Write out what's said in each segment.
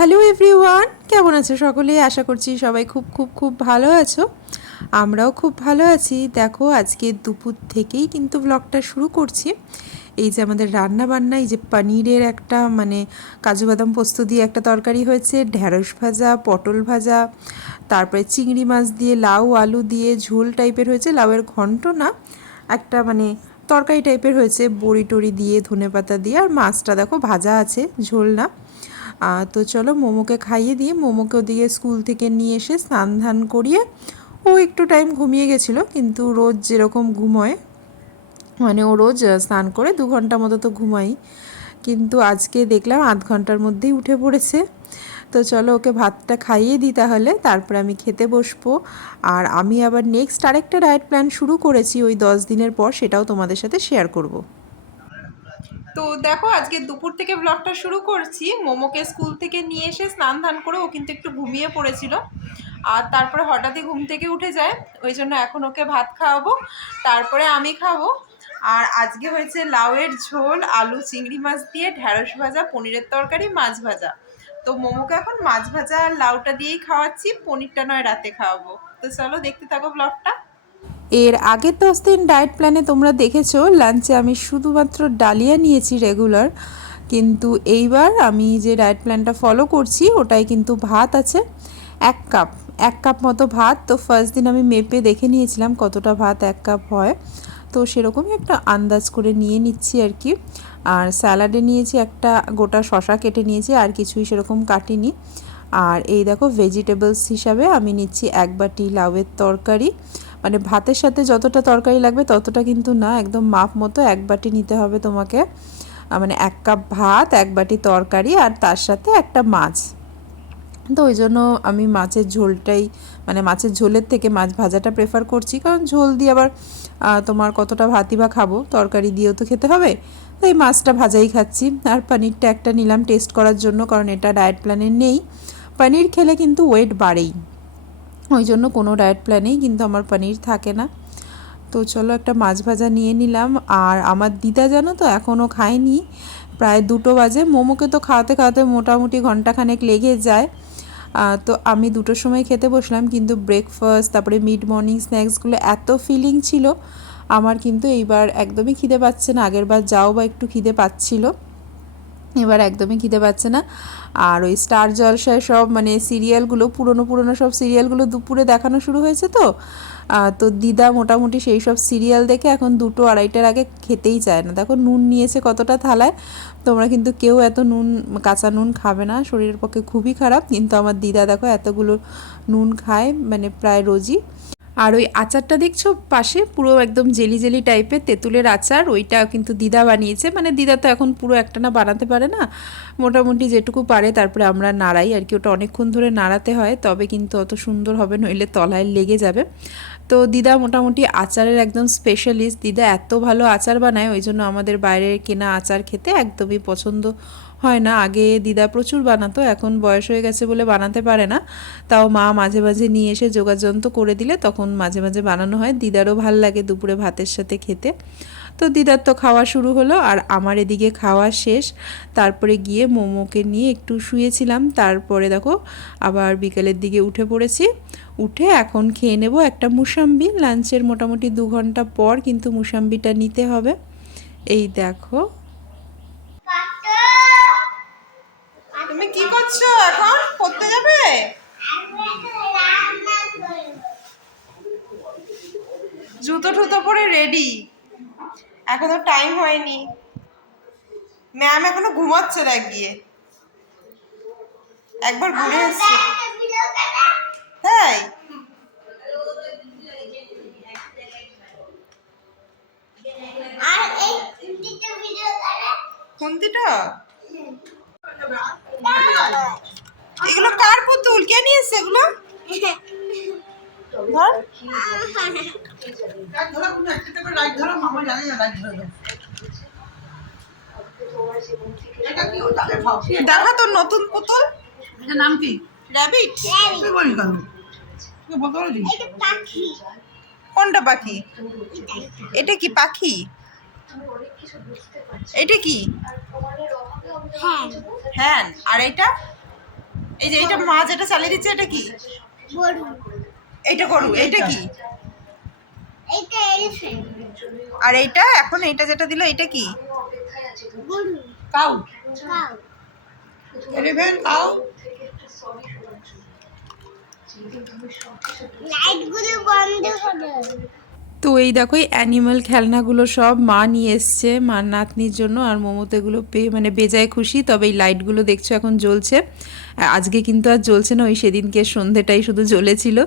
Hello everyone, কেমন আছো সকলেই আশা করছি সবাই খুব খুব খুব ভালো আছো। আমরাও খুব ভালো আছি। দেখো, আজকে দুপুর থেকেই কিন্তু ব্লগটা শুরু করছি। এই যে আমাদের রান্না বান্না এই যে পনিরের একটা মানে কাজু বাদাম পোস্ত দিয়ে একটা তরকারি হয়েছে ঢ্যাঁড়স ভাজা, পটল ভাজা, তারপরে চিংড়ি মাছ দিয়ে, লাউ, আলু দিয়ে ঝোল টাইপের হয়েছে। লাউয়ের ঘন্ট না, একটা মানে তরকারি টাইপের হয়েছে। বড়ি টড়ি দিয়ে ধনে পাতা দিয়ে, আর মাছটা দেখো ভাজা আছে, ঝোল না। তো চলো মোমোকে খাইয়ে দিয়ে মোমোকে ওদিকে স্কুল থেকে নিয়ে এসে স্নান ধান করিয়ে ও একটু টাইম ঘুমিয়ে গেছিল, কিন্তু রোজ যেরকম ঘুমোয় মানে ও রোজ স্নান করে দু ঘণ্টা মতো তো ঘুমাই। কিন্তু আজকে দেখলাম আধ ঘণ্টার মধ্যেই উঠে পড়েছে। তো চলো ওকে ভাতটা খাইয়ে দিই তাহলে, তারপরে আমি খেতে বসবো। আর আমি আবার নেক্সট আরেকটা ডায়েট প্ল্যান শুরু করেছি ওই দশ দিনের পর, সেটাও তোমাদের সাথে শেয়ার করব। তো দেখো, আজকে দুপুর থেকে ব্লগটা শুরু করছি। মোমোকে স্কুল থেকে নিয়ে এসে স্নান ধান করে ও কিন্তু একটু ঘুমিয়ে পড়েছিল। আর তারপরে হঠাৎই ঘুম থেকে উঠে যায়, ওই জন্য এখন ওকে ভাত খাওয়াবো, তারপরে আমি খাব। আর আজকে হয়েছে লাউয়ের ঝোল, আলু, চিংড়ি মাছ দিয়ে ঢ্যাঁড়স ভাজা, পনিরের তরকারি, মাছ ভাজা। তো মোমোকে এখন মাছ ভাজা আর লাউটা দিয়েই খাওয়াচ্ছি, পনিরটা নয়, রাতে খাওয়াবো। তো চলো দেখতে থাকো ব্লগটা এর আগের দশ দিন ডায়েট প্ল্যানে তোমরা দেখেছ লাঞ্চে আমি শুধুমাত্র ডালিয়া নিয়েছি রেগুলার কিন্তু এইবার আমি যে ডায়েট প্ল্যানটা ফলো করছি, ওটাই কিন্তু ভাত আছে, এক কাপ এক কাপ মতো ভাত। তো ফার্স্ট দিন আমি মেপে দেখে নিয়েছিলাম কতটা ভাত এক কাপ হয়। তো সেরকমই একটা আন্দাজ করে নিয়ে নিচ্ছি আর কি। আর স্যালাডে নিয়েছি একটা, গোটা শশা কেটে নিয়েছি, আর কিছুই সেরকম কাটিনি। আর এই দেখো ভেজিটেবলস হিসাবে আমি নিচ্ছি এক বাটি লাউয়ের তরকারি মানে ভাতের সাথে যতটা তরকারি লাগবে ততটা কিন্তু না, একদম মাপ মতো এক বাটি নিতে হবে তোমাকে। মানে এক কাপ ভাত, এক বাটি তরকারি আর তার সাথে একটা মাছ। তো ওই জন্য আমি মাছের ঝোলটাই মানে মাছের ঝোলের থেকে মাছ ভাজাটা প্রেফার করছি। কারণ ঝোল দিয়ে আবার তোমার কতটা ভাতই বা খাব, তরকারি দিয়েও তো খেতে হবে। তাই মাছটা ভাজাই খাচ্ছি। আর পনিরটা একটা নিলাম টেস্ট করার জন্য, কারণ এটা ডায়েট প্ল্যানে নেই। পনির খেলে কিন্তু ওয়েট বাড়েই। ওই জন্য কোনো ডায়েট প্ল্যানেই কিন্তু আমার পনির থাকে না। তো চলো একটা মাছ ভাজা নিয়ে নিলাম। আর আমার দিদা জানো তো এখনও খায়নি, প্রায় দুটো বাজে। মোমোকে তো খাওয়াতে খাওয়াতে মোটামুটি ঘন্টাখানেক লেগে যায়। তো আমি দুটোর সময় খেতে বসলাম, কিন্তু ব্রেকফাস্ট তারপরে মিড মর্নিং স্ন্যাক্সগুলো এত ফিলিং ছিল, আমার কিন্তু এইবার একদমই খিদে পাচ্ছে না। আগের বার যাও বা একটু খিদে পাচ্ছিল। এবার একদমই খিদে পাচ্ছে না। আর ওই স্টার জলসায় সব মানে সিরিয়ালগুলো, পুরনো পুরনো সব সিরিয়ালগুলো দুপুরে দেখানো শুরু হয়েছে তো। তো দিদা মোটামুটি সেই সব সিরিয়াল দেখে এখন দুটো আড়াইটার আগে খেতেই চায় না। দেখো নুন নিয়েছে কতটা থালায়, তোমরা কিন্তু কেউ এত নুন, কাঁচা নুন খাবে না, শরীরের পক্ষে খুবই খারাপ। কিন্তু আমার দিদা দেখো এতগুলো নুন খায় মানে প্রায় রোজই। আর ওই আচারটা দেখছ পাশে? পুরো একদম জেলি জেলি টাইপের তেঁতুলের আচার। ওইটা কিন্তু দিদা বানিয়েছে। মানে দিদা তো এখন পুরো একটা না বানাতে পারে না। মোটামুটি যেটুকু পারে, তারপরে আমরা নাড়াই। আর কি, ওটা অনেকক্ষণ ধরে নাড়াতে হয়। তবে কিন্তু অত সুন্দর হবে নইলে তলায় লেগে যাবে। তো দিদা মোটামুটি আচারের একদম স্পেশালিস্ট দিদা এত ভালো আচার বানায়, ওই জন্য আমাদের বাইরের কেনা আচার খেতে একদমই পছন্দ হয় না, আগে দিদা প্রচুর বানাতো, এখন বয়স হয়ে গেছে বলে বানাতে পারে না। তাও মা মাঝে মাঝে নিয়ে এসে যোগাযন্ত্র করে দিলে তখন মাঝে মাঝে বানানো হয়। দিদারও ভালো লাগে দুপুরে ভাতের সাথে খেতে। তো দিদার তো খাওয়া শুরু হলো, আর আমার এদিকে খাওয়া শেষ। তারপরে গিয়ে মোমোকে নিয়ে একটু শুয়েছিলাম। তারপরে দেখো, আবার বিকেলের দিকে উঠে পড়েছি। উঠে এখন খেয়ে নেব একটা মুসাম্বি। লাঞ্চের মোটামুটি দু ঘণ্টা পর কিন্তু মুসাম্বিটা নিতে হবে। এই দেখো। তুমি কি করছ এখন? পড়তে যাবে? জুতো টুতো পরে রেডি এখনও টাইম হয়নি। ম্যাম এখনও ঘুমাচ্ছে দেখ গিয়ে। একবার ঘুরে এসছে। তাই? আর এই তিনটে ভিডিও করে খুন্তিটা এগুলো কার পুতুল? কে নিয়ে এসছে এগুলো দেখা তোর নতুন পুতুল? নাম কি? র্যাবিট তুই বলিস কেন? তুই বলতে পারবি? কোনটা পাখি? এটা কি পাখি? এটা কি? হ্যাঁ। হ্যান আর এটা? এই যে এটা মা যেটা চালিয়ে দিচ্ছে এটা কি? এইটা গরু এইটা কি? আর এইটা এখন এইটা যেটা দিল এটা কি? কাউ। কাউ। কাউ। লাইটগুলো বন্ধ করো তো এই দেখো, এই অ্যানিমাল খেলনাগুলো সব মা নিয়ে এসছে, মার নাতনির জন্য, আর মোমোতে এগুলো পেয়ে মানে বেজায় খুশি, তবে এই লাইটগুলো দেখছ এখন জ্বলছে। আজকে কিন্তু আর জ্বলছে না, ওই সেদিনকে সন্ধেটাই শুধু জ্বলেছিল।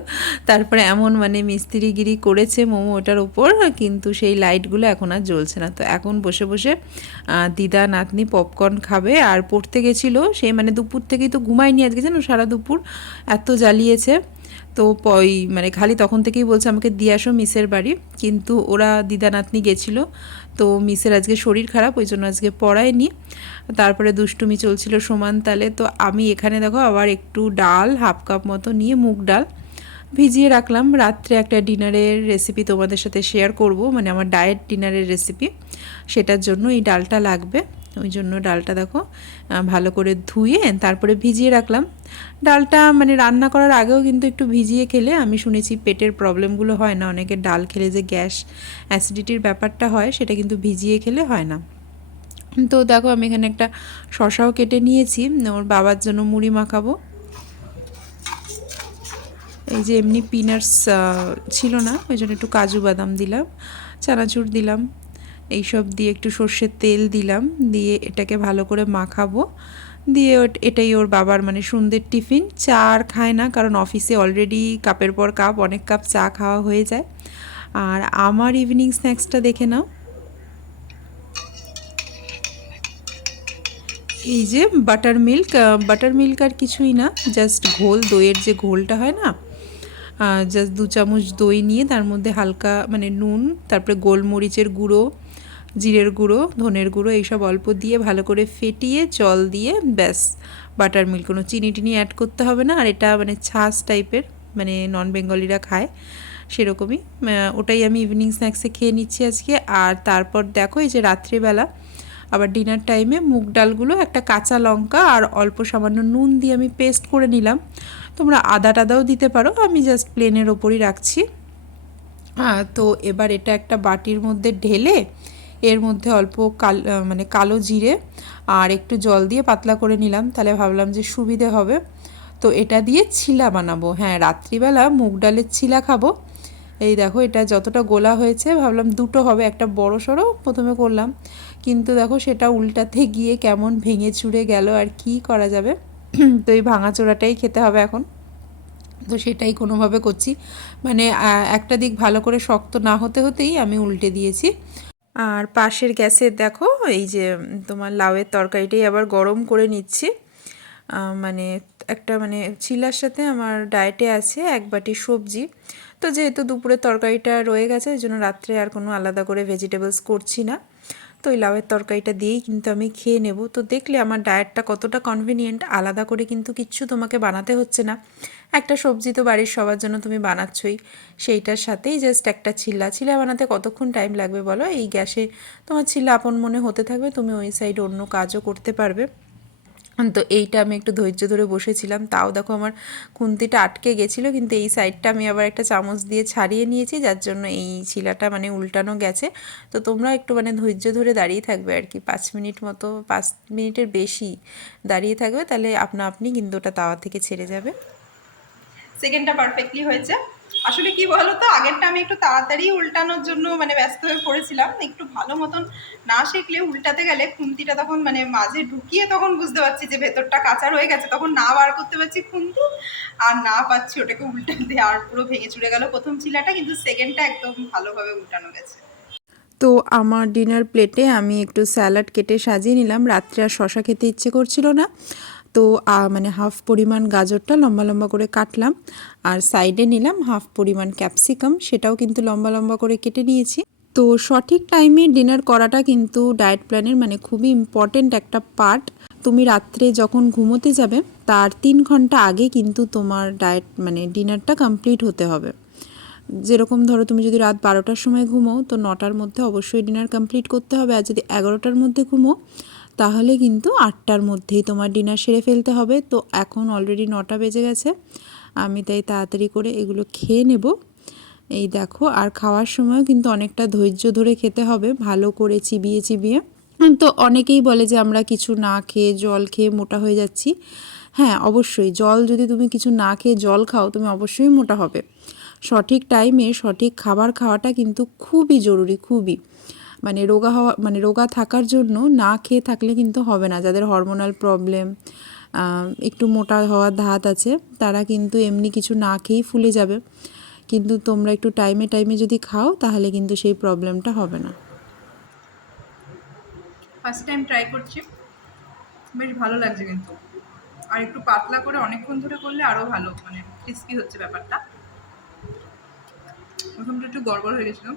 তারপরে এমন মানে মিস্ত্রিগিরি করেছে মোমো ওটার উপর কিন্তু সেই লাইটগুলো এখন আর জ্বলছে না। তো এখন বসে বসে দিদা, নাতনি পপকর্ন খাবে, আর পড়তে গেছিল সেই মানে দুপুর থেকেই তো ঘুমায়নি আজকে, জানো, সারা দুপুর এত জ্বালিয়েছে। তো পই মানে খালি তখন থেকেই বলছে আমাকে দিয়ে আসো মিসের বাড়ি। কিন্তু ওরা দিদানাতনি গেছিল, তো মিসের আজকে শরীর খারাপ, ওই জন্য আজকে পড়ায়নি। তারপরে দুষ্টুমি চলছিল সমান তালে, তো আমি এখানে দেখো আবার একটু ডাল, হাফ কাপ মতো নিয়ে মুগ ডাল ভিজিয়ে রাখলাম। রাত্রে একটা ডিনারের রেসিপি তোমাদের সাথে শেয়ার করব। মানে আমার ডায়েট ডিনারের রেসিপি সেটার জন্য এই ডালটা লাগবে। ওই জন্য ডালটা দেখো ভালো করে ধুয়ে তারপরে ভিজিয়ে রাখলাম। ডালটা মানে রান্না করার আগেও কিন্তু একটু ভিজিয়ে খেলে, আমি শুনেছি পেটের প্রবলেমগুলো হয় না। অনেকে ডাল খেলে যে গ্যাস অ্যাসিডিটির ব্যাপারটা হয়, সেটা কিন্তু ভিজিয়ে খেলে হয় না। তো দেখো, আমি এখানে একটা শশাও কেটে নিয়েছি। ওর বাবার জন্য মুড়ি মাখাবো। এই যে এমনি পিনাটস ছিল না, ওই জন্য একটু কাজু বাদাম দিলাম, চানাচুর দিলাম, এইসব দিয়ে একটু সর্ষের তেল দিলাম, দিয়ে এটাকে ভালো করে মাখাবো, দিয়ে এটাই ওর বাবার মানে সন্ধ্যের টিফিন, চা আর খায় না, কারণ অফিসে অলরেডি কাপের পর কাপ, অনেক কাপ চা খাওয়া হয়ে যায়। আর আমার ইভিনিং স্ন্যাক্সটা দেখে নাও। এই যে বাটার মিল্ক বাটার মিল্ক আর কিছুই না জাস্ট ঘোল, দইয়ের যে ঘোলটা হয় না জাস্ট দু চামচ দই নিয়ে তার মধ্যে হালকা মানে নুন, তারপরে গোলমরিচের গুঁড়ো, জিরের গুঁড়ো, ধনের গুঁড়ো এইসব অল্প দিয়ে ভালো করে ফেটিয়ে জল দিয়ে ব্যাস। বাটার মিল্ক, কোনো চিনি টিনি অ্যাড করতে হবে না। আর এটা মানে ছাঁচ টাইপের মানে নন বেঙ্গলিরা খায়, সেরকমই। ওটাই আমি ইভিনিং স্ন্যাক্সে খেয়ে নিচ্ছি আজকে। আর তারপর দেখো এই যে রাত্রিবেলা আবার ডিনার টাইমে মুগ ডালগুলো একটা কাঁচা লঙ্কা আর অল্প সামান্য নুন দিয়ে আমি পেস্ট করে নিলাম। তোমরা আদা টাদাও দিতে পারো, আমি জাস্ট প্লেনের ওপরই রাখছি। তো এবার এটা একটা বাটির মধ্যে ঢেলে, এর মধ্যে অল্প কাল মানে কালো জিরে আর একটু জল দিয়ে পাতলা করে নিলাম, তাহলে ভাবলাম যে সুবিধে হবে। তো এটা দিয়ে ছিলা বানাবো। হ্যাঁ রাত্রিবেলা মুগ ডালের ছিলা খাব। এই দেখো, এটা যতটা গোলা হয়েছে, ভাবলাম দুটো হবে, একটা বড় সড়ো প্রথমে করলাম। কিন্তু দেখো সেটা উল্টাতে গিয়ে কেমন ভেঙে চুড়ে গেল আর কি করা যাবে। তো এই ভাঙাচোরাটাই খেতে হবে এখন। তো সেটাই কোনোভাবে করছি। মানে একটা দিক ভালো করে শক্ত না হতে হতেই আমি উল্টে দিয়েছি। আর পাশের গ্যাসের দেখো এই যে তোমার লাউয়ের তরকারিটাই আবার গরম করে নিচ্ছি। মানে একটা মানে চিলার সাথে আমার ডায়েটে আছে এক বাটি সবজি। তো যেহেতু দুপুরের তরকারিটা রয়ে গেছে, এই জন্য রাত্রে আর কোনো আলাদা করে ভেজিটেবলস করছি না। তো ওই লাউয়ের তরকারিটা দিয়েই কিন্তু আমি খেয়ে নেব। তো দেখলে আমার ডায়েটটা কতটা কনভিনিয়েন্ট আলাদা করে কিন্তু কিচ্ছু তোমাকে বানাতে হচ্ছে না। একটা সবজি তো বাড়ির সবার জন্য তুমি বানাচ্ছই। সেইটার সাথেই জাস্ট একটা ছিল্লা ছিলা বানাতে কতক্ষণ টাইম লাগবে বলো? এই গ্যাসে তোমার ছিল্লা আপন মনে হতে থাকবে, তুমি ওই সাইড অন্য কাজও করতে পারবে। তো এইটা আমি একটু ধৈর্য ধরে বসেছিলাম। তাও দেখো আমার খুন্তিটা আটকে গেছিল, কিন্তু এই সাইডটা আমি আবার একটা চামচ দিয়ে ছাড়িয়ে নিয়েছি, যার জন্য এই শিলাটা মানে উল্টানো গেছে। তো তোমরা একটু মানে ধৈর্য ধরে দাঁড়িয়ে থাকবে আর কি, পাঁচ মিনিট মতো, পাঁচ মিনিটের বেশি দাঁড়িয়ে থাকবে, তাহলে আপনা আপনি কিন্তু ওটা তাওয়া থেকে ছেড়ে যাবে। সেকেন্ডটা পারফেক্টলি হয়েছে। আসলে কি বলো তো আগেরটা আমি একটু তাড়াতাড়ি উল্টানোর জন্য মানে ব্যস্ত হয়ে পড়েছিলাম। একটু ভালো মতন না শিখলে উল্টাতে গেলে খুন্তিটা তখন মানে মাঝে ঢুকিয়ে তখন বুঝতে পারছি যে ভেতরটা কাঁচা রয়ে গেছে। তখন না বার করতে পারছি খুন্তি আর না পাচ্ছি ওটাকে উল্টাতে আর পুরো ভেঙে চুড়ে গেল প্রথম চিলাটা, কিন্তু সেকেন্ডটা একদম ভালোভাবে উল্টানো গেছে। তো আমার ডিনার প্লেটে আমি একটু স্যালাড কেটে সাজিয়ে নিলাম। রাত্রে আর শশা খেতে ইচ্ছে করছিল না। তো মানে হাফ পরিমাণ গাজরটা লম্বা লম্বা করে কাটলাম। আর সাইডে নিলাম হাফ পরিমাণ ক্যাপসিকাম, সেটাও কিন্তু লম্বা লম্বা করে কেটে নিয়েছি। তো, সঠিক টাইমে ডিনার করাটা কিন্তু ডায়েট প্ল্যানের মানে খুবই ইম্পর্টেন্ট একটা পার্ট। তুমি রাত্রে যখন ঘুমোতে যাবে, তার তিন ঘণ্টা আগে কিন্তু তোমার ডায়েট মানে ডিনারটা কমপ্লিট হতে হবে। যেরকম ধরো, তুমি যদি রাত বারোটার সময় ঘুমো, তো নটার মধ্যে অবশ্যই ডিনার কমপ্লিট করতে হবে। আর যদি এগারোটার মধ্যে ঘুমো তাহলে কিন্তু আটটার মধ্যেই তোমার ডিনার সেরে ফেলতে হবে। তো এখন অলরেডি নটা বেজে গেছে। আমি তাই তাড়াতাড়ি করে এগুলো খেয়ে নেব। এই দেখো, আর খাওয়ার সময়ও কিন্তু অনেকটা ধৈর্য ধরে খেতে হবে, ভালো করে চিবিয়ে চিবিয়ে। তো অনেকেই বলে যে আমরা কিছু না খেয়ে জল খেয়ে মোটা হয়ে যাচ্ছি। হ্যাঁ অবশ্যই জল যদি তুমি কিছু না খেয়ে জল খাও, তুমি অবশ্যই মোটা হবে। সঠিক টাইমে সঠিক খাবার খাওয়াটা কিন্তু খুবই জরুরি, খুবই। মানে রোগা হওয়া মানে রোগা থাকার জন্য না খেয়ে থাকলে কিন্তু হবে না। যাদের হরমোনাল প্রবলেম একটু মোটা হওয়ার ধাত আছে, তারা কিন্তু এমনি কিছু না খেয়েই ফুলে যাবে। কিন্তু তোমরা একটু টাইমে টাইমে যদি খাও, তাহলে কিন্তু সেই প্রবলেমটা হবে না। ফার্স্ট টাইম ট্রাই করছি। বেশ ভালো লাগছে কিন্তু। আর একটু পাতলা করে অনেকক্ষণ ধরে করলে আরও ভালো মানে ক্রিস্পি হচ্ছে ব্যাপারটা। প্রথমটা একটু গড়বড় হয়ে গেছিল।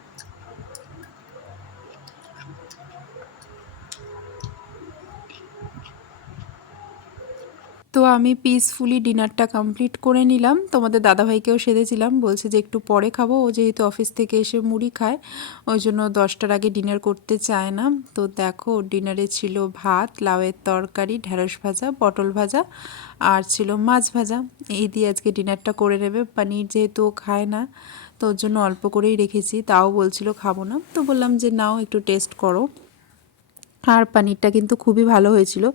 তো আমি পিসফুলি ডিনারটা কমপ্লিট করে নিলাম। তোমাদের দাদাভাইকেও সেধেছিলাম বলছে যে একটু পরে খাব। ও যেহেতু অফিস থেকে এসে মুড়ি খায়, ওই জন্য দশটার আগে ডিনার করতে চায় না। তো দেখো ডিনারে ছিল ভাত, লাউয়ের তরকারি, ঢেঁড়স ভাজা, পটল ভাজা আর ছিল মাছ ভাজা। এই দিয়ে আজকে ডিনারটা করে নেবে। পনির যেহেতু ও খায় না, তো ওর জন্য অল্প করেই রেখেছি, তাও বলছিল খাব না। তো বললাম যে নাও, একটু টেস্ট করো। আর পনিরটা কিন্তু খুবই ভালো হয়েছিল।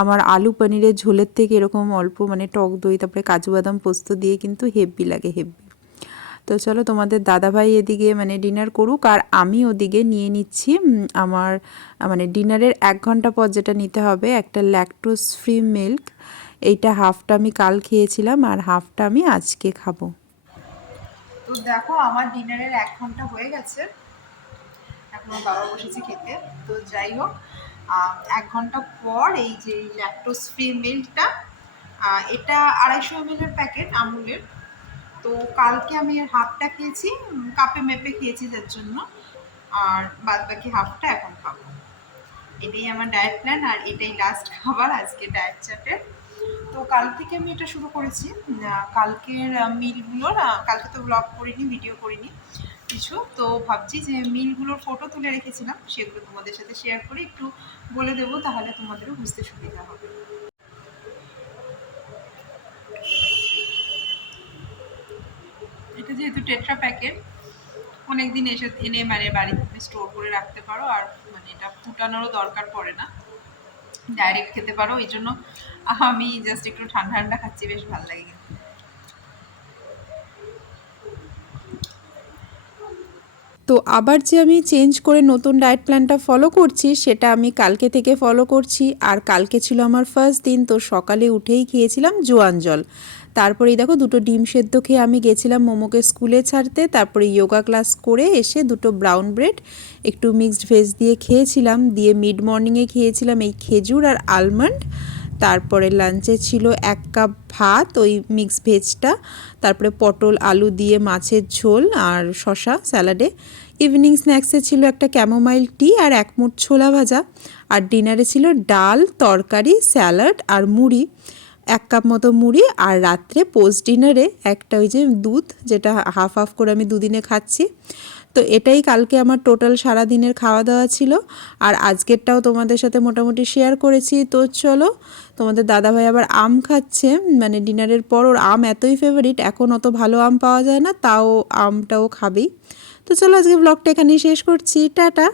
আমার আলু পনিরের ঝোলের থেকে এরকম অল্প মানে টক দই, তারপরে কাজু বাদাম পোস্ত দিয়ে কিন্তু হেব্বি লাগে, হেব্বি। তো চলো তোমাদের দাদাভাই এদিকে মানে ডিনার করুক, আর আমি ওদিকে নিয়ে নিচ্ছি আমার মানে ডিনারের এক ঘণ্টা পর যেটা নিতে হবে, একটা ল্যাকটোস ফ্রি মিল্ক এইটা হাফটা আমি কাল খেয়েছিলাম, আর হাফটা আমি আজকে খাব। তো দেখো, আমার ডিনারের এক ঘণ্টা হয়ে গেছে। এখন বাবা বসেছে খেতে। তো যাই হোক এক ঘণ্টা পর এই যে ল্যাকটোস ফ্রি মিল্কটা এটা আড়াইশো এমএলের প্যাকেট আমুলের। তো কালকে আমি এর হাফটা খেয়েছি কাপে মেপে খেয়েছি যার জন্য। আর বাদ বাকি হাফটা এখন খাব। এটাই আমার ডায়েট প্ল্যান আর এটাই লাস্ট খাবার আজকে ডায়েট চার্টের তো কাল থেকে আমি এটা শুরু করেছি। কালকের মিলগুলোর কালকে তো ব্লগ করিনি ভিডিও করিনি। কিছু তো ভাবছি যে মিলগুলোর ফটো তুলে রেখেছিলাম, সেগুলো তোমাদের সাথে শেয়ার করে একটু বলে দেবো, তাহলে তোমাদেরও বুঝতে সুবিধা হবে। এটা যেহেতু টেট্রা প্যাকেট অনেকদিন এসে, এনে মানে বাড়িতে তুমি স্টোর করে রাখতে পারো, আর মানে এটা ফুটানোরও দরকার পড়ে না। ডাইরেক্ট খেতে পারো, এই জন্য আমি জাস্ট একটু ঠান্ডা ঠান্ডা খাচ্ছি, বেশ ভালো লাগে কিন্তু তো আবার যে আমি চেঞ্জ করে নতুন ডায়েট প্ল্যানটা ফলো করছি, সেটা আমি কালকে থেকে ফলো করছি। আর কালকে ছিল আমার ফার্স্ট দিন, তো সকালে উঠেই খেয়েছিলাম জোয়ান জল। তারপরেই দেখো দুটো ডিম সেদ্ধ খেয়ে আমি গেছিলাম মোমোকে স্কুলে ছাড়তে। তারপরে যোগা ক্লাস করে এসে দুটো ব্রাউন ব্রেড একটু মিক্সড ভেজ দিয়ে খেয়েছিলাম। দিয়ে মিড মর্নিংয়ে খেয়েছিলাম এই খেজুর আর আলমন্ড তারপরে লাঞ্চে ছিল এক কাপ ভাত, ওই মিক্স ভেজটা তারপরে পটল, আলু দিয়ে মাছের ঝোল আর শশা স্যালাডে ইভিনিং স্ন্যাক্সে ছিল একটা ক্যামোমাইল টি আর এক মুঠ ছোলা ভাজা। আর ডিনারে ছিল ডাল, তরকারি স্যালাড আর মুড়ি। এক কাপ মতো মুড়ি আর রাত্রে পোস্ট ডিনারে একটা ওই যে দুধ, যেটা হাফ হাফ করে আমি দুদিনে খাচ্ছি। তো এটাই কালকে আমার টোটাল সারা দিনের খাওয়া দাওয়া ছিল। আর আজকেরটাও তোমাদের সাথে মোটামুটি শেয়ার করেছি। তো চলো, তোমাদের দাদাভাই আবার আম খাচ্ছে। মানে ডিনারের পর ওর আম এতই ফেভারিট এখন অত ভালো আম পাওয়া যায় না, তাও আমটাও খাবেই তো চলো আজকে ব্লগটা এখানেই শেষ করছি। টাটা!